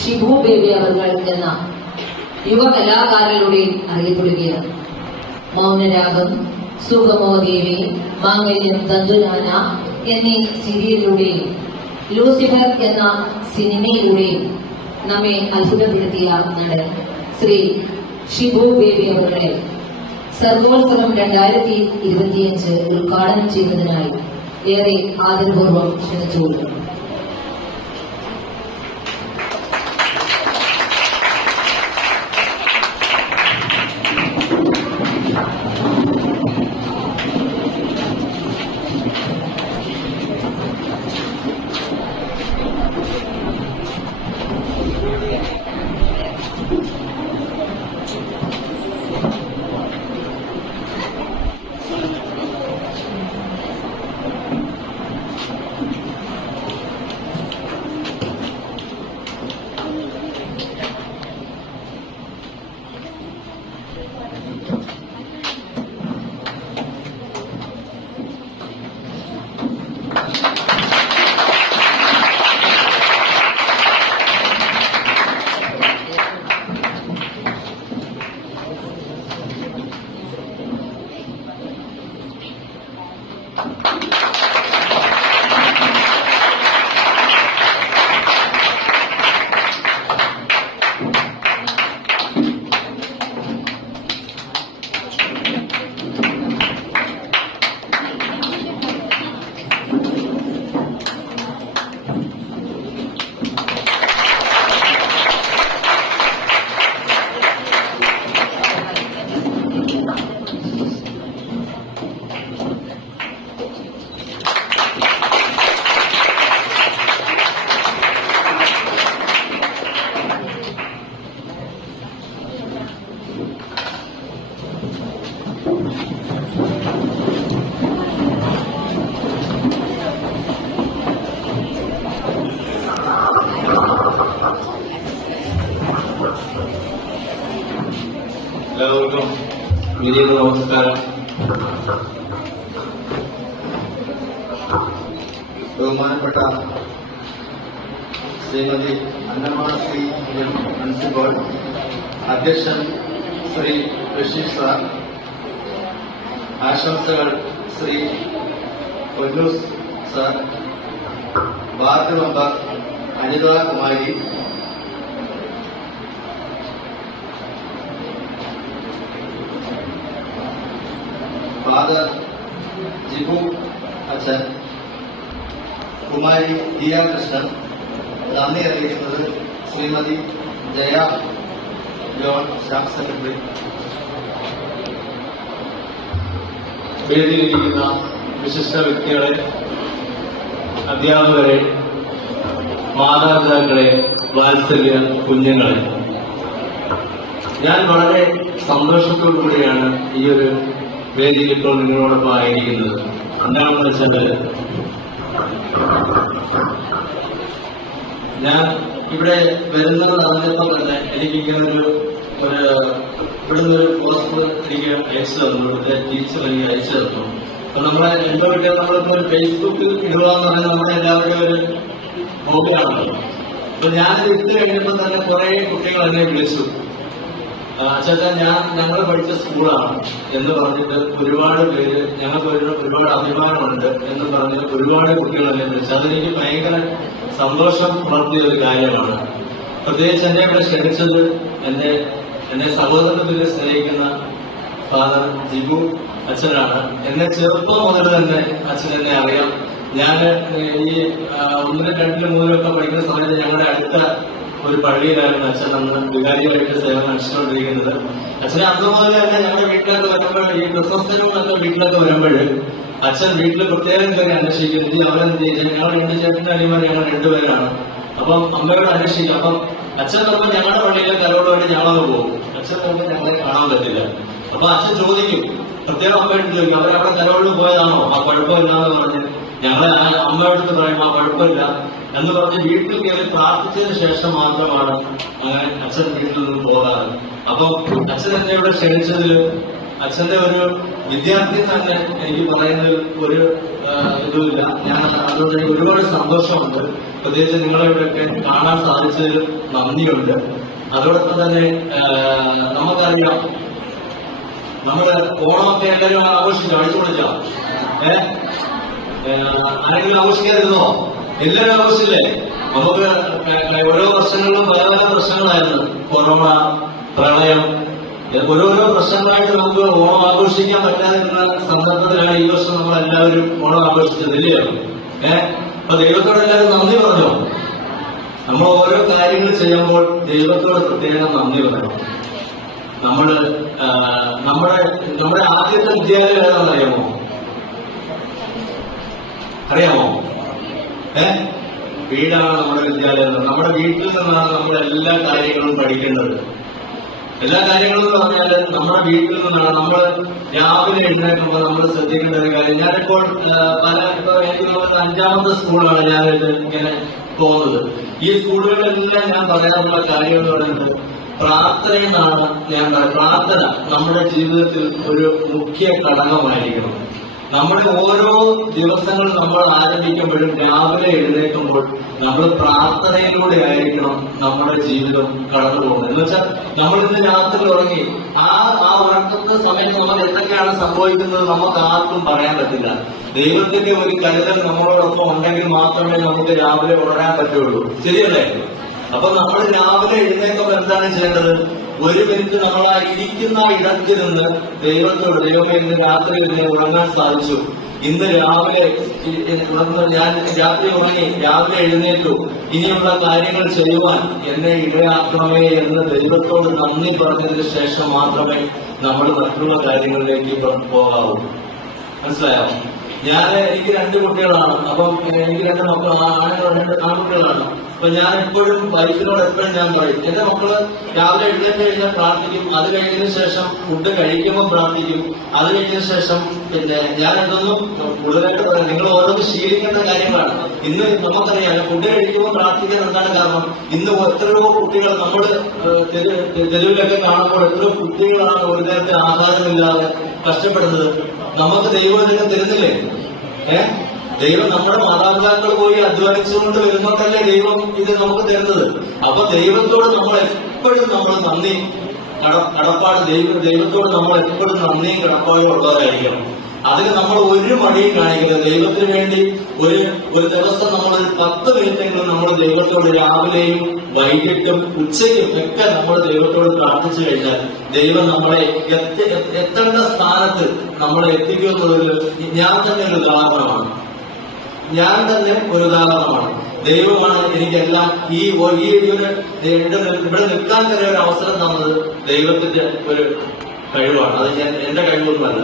Shibu baby അവർ എന്ന യുവ കലാകാരനിലൂടെയും അറിയപ്പെടുകയാണ്. മൗനരാഗം, സുഗമോ ദേവി, മാംഗല്യം തന്തുനാന എന്നീ സീരിയലിലൂടെയും ലൂസിഫർ എന്ന സിനിമയിലൂടെയും നമ്മെ അത്ഭുതപ്പെടുത്തിയ നടൻ ശ്രീ ഷിബു ബേബി അവരുടെ സർഗോത്സവം 2025 ഉദ്ഘാടനം ചെയ്യുന്നതിനായി ഏറെ ആദരപൂർവ്വം ക്ഷണിച്ചുകൊള്ളുന്നു. എല്ലാവർക്കും വിനീത നമസ്കാരം. ബഹുമാനപ്പെട്ട ശ്രീമതി അന്നമാസി പ്രിൻസിപ്പൽ, അധ്യക്ഷൻ ശ്രീ ബഷീർ സാർ, ആശംസകൾ Shri Ponnus sir, ward member Anitha Kumari, father Jibu അച്ഛൻ, കുമാരി ദിയ കൃഷ്ണൻ. നന്ദി അറിയിക്കുന്നത് Shrimati Jaya John, staff secretary. വേദിയിലിരിക്കുന്ന വിശിഷ്ട വ്യക്തികളെ, അധ്യാപകരെ, മാതാപിതാക്കളെ, വാത്സല്യ കുഞ്ഞുങ്ങളെ, ഞാൻ വളരെ സന്തോഷത്തോടുകൂടിയാണ് ഈ ഒരു വേദിയിൽ ഇപ്പോൾ നിങ്ങളോടൊപ്പം ആയിരിക്കുന്നത്. എന്താണെന്ന് വെച്ചാൽ, ഞാൻ ഇവിടെ വരുന്നത് അറിഞ്ഞപ്പോൾ തന്നെ എനിക്കിങ്ങനൊരു ഇവിടുന്ന് ഒരു പോസ്റ്റ് എനിക്ക് അയച്ചു തന്നു, ഇവിടുത്തെ ടീച്ചർ എനിക്ക് അയച്ചു തന്നു. അപ്പൊ നമ്മളെ എന്തോ കിട്ടിയാൽ നമ്മളിപ്പോ ഒരു ഫേസ്ബുക്കിൽ ഇടുക എന്ന് പറയുന്നത് നമ്മുടെ എല്ലാവരുടെയും ഒരു ഹോബിയാണല്ലോ. അപ്പൊ ഞാനിത് ഇട്ട് കഴിഞ്ഞപ്പോൾ തന്നെ കുറെ കുട്ടികൾ എന്നെ വിളിച്ചു, ചേട്ടാ ഞങ്ങൾ പഠിച്ച സ്കൂളാണ് എന്ന് പറഞ്ഞിട്ട് ഒരുപാട് പേര്, ഞങ്ങൾക്ക് ഒരുപാട് അഭിമാനമുണ്ട് എന്ന് പറഞ്ഞ് ഒരുപാട് കുട്ടികൾ എന്നെ വിളിച്ചു. അതെനിക്ക് ഭയങ്കര സന്തോഷം വളർത്തിയ ഒരു കാര്യമാണ്. പ്രത്യേകിച്ച് എന്നെ ഇവിടെ ക്ഷണിച്ചത് എന്നെ സഹോദരത്തിൽ സ്നേഹിക്കുന്ന ഫാദർ ജിബു അച്ഛനാണ്. എന്നെ ചെറുപ്പം മുതൽ തന്നെ അച്ഛൻ എന്നെ അറിയാം. ഞാൻ ഈ 1, 2, 3 ഒക്കെ പഠിക്കുന്ന സമയത്ത് ഞങ്ങളുടെ അടുത്ത ഒരു പള്ളിയിലായിരുന്നു അച്ഛൻ അന്ന് വികാരിയായിട്ട് സേവനം അനുഷ്ഠിച്ചുകൊണ്ടിരിക്കുന്നത്. അച്ഛനെ അതുപോലെ തന്നെ ഞങ്ങളുടെ വീട്ടിലൊക്കെ വരുമ്പോൾ, ഈ ക്രിസ്മസിനൊക്കെ വീട്ടിലൊക്കെ വരുമ്പോൾ അച്ഛൻ വീട്ടിൽ പ്രത്യേകം കയറി അന്വേഷിക്കും, അവരെന്ത് ചെയ്യും. ഞങ്ങൾ 2 ചേട്ടൻ്റെ അനിയന്മാർ, ഞങ്ങൾ 2 പേരാണ്. അപ്പം അമ്മയോട് അന്വേഷിക്കും. അപ്പം അച്ഛൻ വരുമ്പോൾ ഞങ്ങളുടെ പള്ളിയിലെ കരോടുമായിട്ട് ഞങ്ങളങ്ങ് പോകും. അച്ഛൻ വരുമ്പോൾ ഞങ്ങളെ കാണാൻ പറ്റില്ല. അപ്പൊ അച്ഛൻ ചോദിക്കും, പ്രത്യേകം അമ്മയോട് ചോദിക്കും, അവരവിടെ കരോളിൽ പോയതാണോ, ആ കുഴപ്പമില്ലാന്ന് പറഞ്ഞ് ഞങ്ങളെ അമ്മയോട് പറയും ആ കുഴപ്പമില്ല എന്ന് പറഞ്ഞ് വീട്ടിൽ കയറി പ്രാർത്ഥിച്ചതിന് ശേഷം മാത്രമാണ് അങ്ങനെ അച്ഛൻ വീട്ടിൽ നിന്ന് പോകാറ്. അപ്പം അച്ഛൻ എന്നെ ഇവിടെ ക്ഷണിച്ചതിൽ അച്ഛന്റെ ഒരു വിദ്യാർത്ഥി തന്നെ എനിക്ക് പറയുന്നതിൽ ഒരു ഇതുമില്ല. ഞാൻ അതുകൊണ്ട് എനിക്ക് ഒരുപാട് സന്തോഷമുണ്ട്. പ്രത്യേകിച്ച് നിങ്ങളെവിടെയൊക്കെ കാണാൻ സാധിച്ചതിൽ നന്ദിയുണ്ട്. അതോടൊപ്പം തന്നെ നമുക്കറിയാം, നമ്മള് ഓണമൊക്കെ എല്ലാവരും ആഘോഷിച്ചോ, അടിച്ചു പൊളിച്ചോ? ആരെങ്കിലും ആഘോഷിക്കാതിരുന്നോ? എല്ലാവരും ആഘോഷിച്ചില്ലേ? നമുക്ക് ഓരോ വർഷങ്ങളിലും പല പല പ്രശ്നങ്ങളായിരുന്നു. കൊറോണ, പ്രളയം, ഓരോരോ പ്രശ്നങ്ങളായിട്ട് നമുക്ക് ഓണം ആഘോഷിക്കാൻ പറ്റാതിരുന്ന സന്ദർഭത്തിലാണ് ഈ വർഷം നമ്മളെല്ലാവരും ഓണം ആഘോഷിച്ചത്, ഇല്ലയോ? അപ്പൊ ദൈവത്തോട് എല്ലാവരും നന്ദി പറഞ്ഞോ? നമ്മൾ ഓരോ കാര്യങ്ങൾ ചെയ്യുമ്പോൾ ദൈവത്തോട് പ്രത്യേകം നന്ദി പറയണം. നമ്മുടെ ആദ്യത്തെ വിദ്യാലയം ഏതാണെന്ന് അറിയാമോ? വീടാണ് നമ്മുടെ വിദ്യാലയം. നമ്മുടെ വീട്ടിൽ നിന്നാണ് നമ്മൾ എല്ലാ കാര്യങ്ങളും പഠിക്കേണ്ടത്. എല്ലാ കാര്യങ്ങളും എന്ന് പറഞ്ഞാല് നമ്മുടെ വീട്ടിൽ നിന്നാണ്. നമ്മൾ രാവിലെ എഴുന്നേൽക്കുമ്പോൾ നമ്മൾ ശ്രദ്ധിക്കേണ്ട ഒരു കാര്യം, ഞാനിപ്പോൾ എനിക്ക് 5ാമത്തെ സ്കൂളാണ് ഞാനിത് ഇങ്ങനെ പോകുന്നത്. ഈ സ്കൂളുകളിലെല്ലാം ഞാൻ പറയാനുള്ള കാര്യം എന്ന് പറയുന്നത് പ്രാർത്ഥനയെന്നാണ് ഞാൻ പറയുന്നത്. പ്രാർത്ഥന നമ്മുടെ ജീവിതത്തിൽ ഒരു മുഖ്യ ഘടകമായിരിക്കണം. നമ്മുടെ ഓരോ ദിവസങ്ങൾ നമ്മൾ ആരംഭിക്കുമ്പോഴും രാവിലെ എഴുന്നേൽക്കുമ്പോൾ നമ്മൾ പ്രാർത്ഥനയിലൂടെ ആയിരിക്കണം നമ്മുടെ ജീവിതം കടന്നു പോകുന്നത്. എന്ന് വെച്ചാൽ നമ്മൾ ഇന്ന് രാത്രി ഉറങ്ങി ആ ഉറക്കത്തെ സമയത്ത് നമുക്ക് എന്തൊക്കെയാണ് സംഭവിക്കുന്നത് നമുക്ക് ആർക്കും പറയാൻ പറ്റില്ല. ദൈവത്തിന്റെ ഒരു കരുതൽ നമ്മളോടൊപ്പം ഉണ്ടെങ്കിൽ മാത്രമേ നമുക്ക് രാവിലെ ഉണരാൻ പറ്റുള്ളൂ. ശരിയല്ലേ? അപ്പൊ നമ്മൾ രാവിലെ എഴുന്നേൽക്കുമ്പോൾ എന്താണ് ചെയ്യേണ്ടത്? ഒരു മിനിറ്റ് നമ്മൾ ആ ഇരിക്കുന്ന ഇടത്തിൽ നിന്ന് ദൈവത്തോട്, ദൈവമേ ഇന്ന് രാത്രി എന്നെ ഉറങ്ങാൻ സാധിച്ചു, ഇന്ന് രാവിലെ ഞാൻ രാത്രി ഉറങ്ങി, രാവിലെ എഴുന്നേറ്റു, ഇനിയുള്ള കാര്യങ്ങൾ ചെയ്യുവാൻ എന്നെ ഇടയാക്കണമേ എന്ന് ദൈവത്തോട് നന്ദി പറഞ്ഞതിന് ശേഷം മാത്രമേ നമ്മൾ മറ്റുള്ള കാര്യങ്ങളിലേക്ക് പോകാവൂ. മനസ്സിലായോ? എനിക്ക് 2 കുട്ടികളാണ്. അപ്പം എനിക്ക് 2 മക്കൾ, ആൺകുട്ടികളാണ്. അപ്പൊ ഞാൻ എപ്പോഴും വൈഫിനോട് എപ്പോഴും ഞാൻ പറയും, എന്റെ മക്കള് രാവിലെ എഴുന്നേറ്റ് കഴിഞ്ഞാൽ പ്രാർത്ഥിക്കും, അത് കഴിഞ്ഞതിന് ശേഷം ഫുഡ് കഴിക്കുമ്പോൾ പ്രാർത്ഥിക്കും, അത് കഴിഞ്ഞതിന് ശേഷം പിന്നെ ഞാൻ എന്തൊന്നും കൂടുതലായിട്ട് പറയാം, നിങ്ങൾ ഓരോന്ന് ശീലിക്കേണ്ട കാര്യങ്ങളാണ്. ഇന്ന് നമുക്കറിയാം ഫുഡ് കഴിക്കുമ്പോൾ പ്രാർത്ഥിക്കാൻ എന്താണ് കാരണം? ഇന്ന് എത്രയോ കുട്ടികൾ നമ്മൾ തെരുവിലൊക്കെ കാണുമ്പോൾ എത്രയോ കുട്ടികളാണ് ഒരു നേരത്തെ ആഹാരമില്ലാതെ കഷ്ടപ്പെടുന്നത്. നമുക്ക് ദൈവം ഇതിനെ തരുന്നില്ലേ? ദൈവം നമ്മുടെ മാതാപിതാക്കൾ പോയി അധ്വാനിച്ചുകൊണ്ട് വരുന്നോണ്ടല്ലേ ദൈവം ഇത് നമുക്ക് തരുന്നത്. അപ്പൊ ദൈവത്തോട് നമ്മൾ എപ്പോഴും നന്ദി കടപ്പാട് ദൈവത്തോട് നമ്മൾ എപ്പോഴും നന്ദിയും കടപ്പാടും ഉള്ളവരായിരിക്കണം. അതിന് നമ്മൾ ഒരു മടിയും കാണിക്കരുത്. ദൈവത്തിന് വേണ്ടി ഒരു ദിവസം നമ്മൾ 10 മിനിറ്റെങ്കിലും നമ്മൾ ദൈവത്തോട് രാവിലെയും വൈകിട്ടും ഉച്ചയ്ക്കും ഒക്കെ നമ്മൾ ദൈവത്തോട് പ്രാർത്ഥിച്ചു കഴിഞ്ഞാൽ ദൈവം നമ്മളെ എത്തേണ്ട സ്ഥാനത്ത് നമ്മളെ എത്തിക്കുമെന്നുള്ളത് ഞാൻ തന്നെ ഒരു ഉദാഹരണമാണ്. ദൈവമാണ് എനിക്കെല്ലാം ഇവിടെ നിൽക്കാൻ തന്നെ ഒരു അവസരം തന്നത് ദൈവത്തിന്റെ ഒരു കഴിവാണ്. അത് എന്റെ കഴിവൊന്നുമല്ല.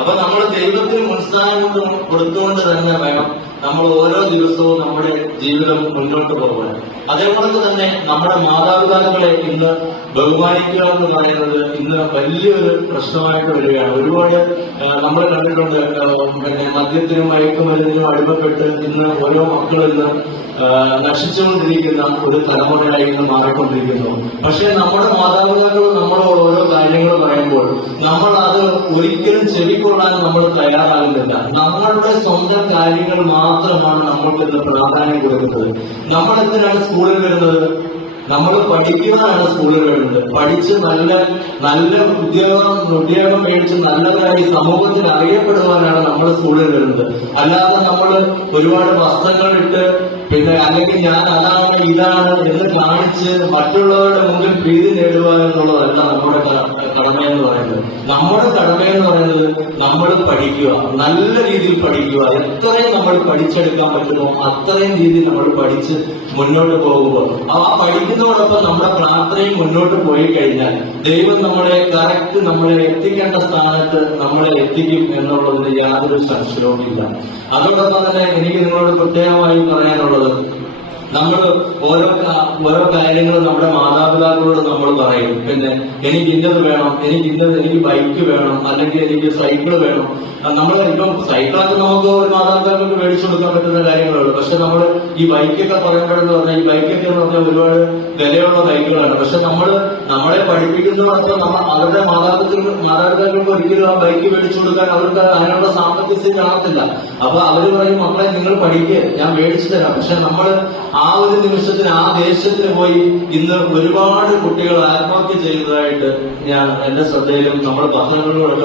അപ്പൊ നമ്മൾ ദൈവത്തിന് ഉത്സാഹം കൊടുത്തുകൊണ്ട് തന്നെ വേണം നമ്മൾ ഓരോ ദിവസവും നമ്മുടെ ജീവിതം മുന്നോട്ട് പോകാൻ. അതേപോലെ തന്നെ നമ്മുടെ മാതാപിതാക്കളെ ഇന്ന് ബഹുമാനിക്കുക എന്ന് പറയുന്നത് ഇന്ന് വലിയൊരു പ്രശ്നമായിട്ട് വരികയാണ്. ഒരുപാട് നമ്മൾ കണ്ടിട്ടുണ്ട്, പിന്നെ മദ്യത്തിനും മയക്കുമരുന്നിനും അടിമപ്പെട്ട് ഇന്ന് ഓരോ മക്കളും ഇന്ന് നശിച്ചുകൊണ്ടിരിക്കുന്ന ഒരു തലമുറയായി ഇന്ന് മാറിക്കൊണ്ടിരിക്കുന്നു. പക്ഷെ നമ്മുടെ മാതാപിതാക്കൾ നമ്മളോട് ഓരോ കാര്യങ്ങൾ പറയുമ്പോൾ നമ്മൾ അത് ഒരിക്കലും ചെവിക്കൊള്ളാൻ നമ്മൾ തയ്യാറാകുന്നില്ല. നമ്മളുടെ സ്വന്തം കാര്യങ്ങൾ മാത്രമാണ് നമ്മൾക്കിന്ന് പ്രാധാന്യം കൊടുക്കുന്നത്. നമ്മൾ എന്തിനാണ് സ്കൂളിൽ വരുന്നത്? നമ്മൾ പഠിക്കുന്നതാണ് സ്കൂളിൽ വരുന്നത്. പഠിച്ച് നല്ല ഉദ്യോഗം മേടിച്ച് നല്ലതായി സമൂഹത്തിൽ അറിയപ്പെടുവാനാണ് നമ്മൾ സ്കൂളിൽ വരുന്നത്. അല്ലാതെ നമ്മൾ ഒരുപാട് വസ്ത്രങ്ങൾ ഇട്ട് പിന്നെ അല്ലെങ്കിൽ ഞാൻ അതാണ് ഇതാണ് എന്ന് കാണിച്ച് മറ്റുള്ളവരുടെ മുമ്പിൽ പ്രീതി നേടുക എന്നുള്ളതല്ല നമ്മുടെ കടമയെന്ന് പറയുന്നത്. നമ്മുടെ കടമയെന്ന് പറയുന്നത് നമ്മൾ പഠിക്കുക, നല്ല രീതിയിൽ പഠിക്കുക. എത്രയും നമ്മൾ പഠിച്ചെടുക്കാൻ പറ്റുമോ അത്രയും രീതിയിൽ നമ്മൾ പഠിച്ച് മുന്നോട്ട് പോകുമ്പോൾ ആ പഠിക്കുന്നതോടൊപ്പം നമ്മുടെ പ്രാർത്ഥനയും മുന്നോട്ട് പോയി കഴിഞ്ഞാൽ ദൈവം നമ്മളെ എത്തിക്കേണ്ട സ്ഥാനത്ത് നമ്മളെ എത്തിക്കും എന്നുള്ളതിന് യാതൊരു സംശയവും ഇല്ല. അതോടൊപ്പം തന്നെ എനിക്ക് നിങ്ങളോട് പ്രത്യേകമായി പറയാനുള്ളത്, നമ്മൾ ഓരോ കാര്യങ്ങളും നമ്മുടെ മാതാപിതാക്കളോട് നമ്മൾ പറയും. പിന്നെ എനിക്ക് ഇന്നത് വേണം, എനിക്ക് ബൈക്ക് വേണം, അല്ലെങ്കിൽ എനിക്ക് സൈക്കിള് വേണം. നമ്മൾ ഇപ്പം സൈക്കിളൊക്കെ നമുക്ക് ഒരു മാതാപിതാക്കൾക്ക് മേടിച്ചു കൊടുക്കാൻ പറ്റുന്ന കാര്യങ്ങളുള്ളൂ. പക്ഷെ നമ്മൾ ഈ ബൈക്കൊക്കെ പറയുമ്പോഴെന്ന് പറഞ്ഞാൽ ഈ ബൈക്കൊക്കെ എന്ന് പറഞ്ഞാൽ ഒരുപാട് വിലയുള്ള ബൈക്കുകളാണ്. പക്ഷെ നമ്മളെ പഠിപ്പിക്കുന്നതോടൊപ്പം അവരുടെ മാതാപിതാക്കൾക്ക് ഒരിക്കലും ആ ബൈക്ക് മേടിച്ചു കൊടുക്കാൻ അവർക്ക് അതിനുള്ള സാമ്പത്തിക സ്ഥിതി കാണത്തില്ല. അപ്പൊ അവര് പറയും, മക്കളെ നിങ്ങൾ പഠിക്കുക, ഞാൻ മേടിച്ചു തരാം. പക്ഷെ നമ്മൾ ആ ഒരു നിമിഷത്തിന് ആ ദേശത്തിന് പോയി ഇന്ന് ഒരുപാട് കുട്ടികൾ ആത്മഹത്യ ചെയ്തതായിട്ട് ഞാൻ എന്റെ ശ്രദ്ധയിലും നമ്മുടെ പത്രങ്ങളിലൊക്കെ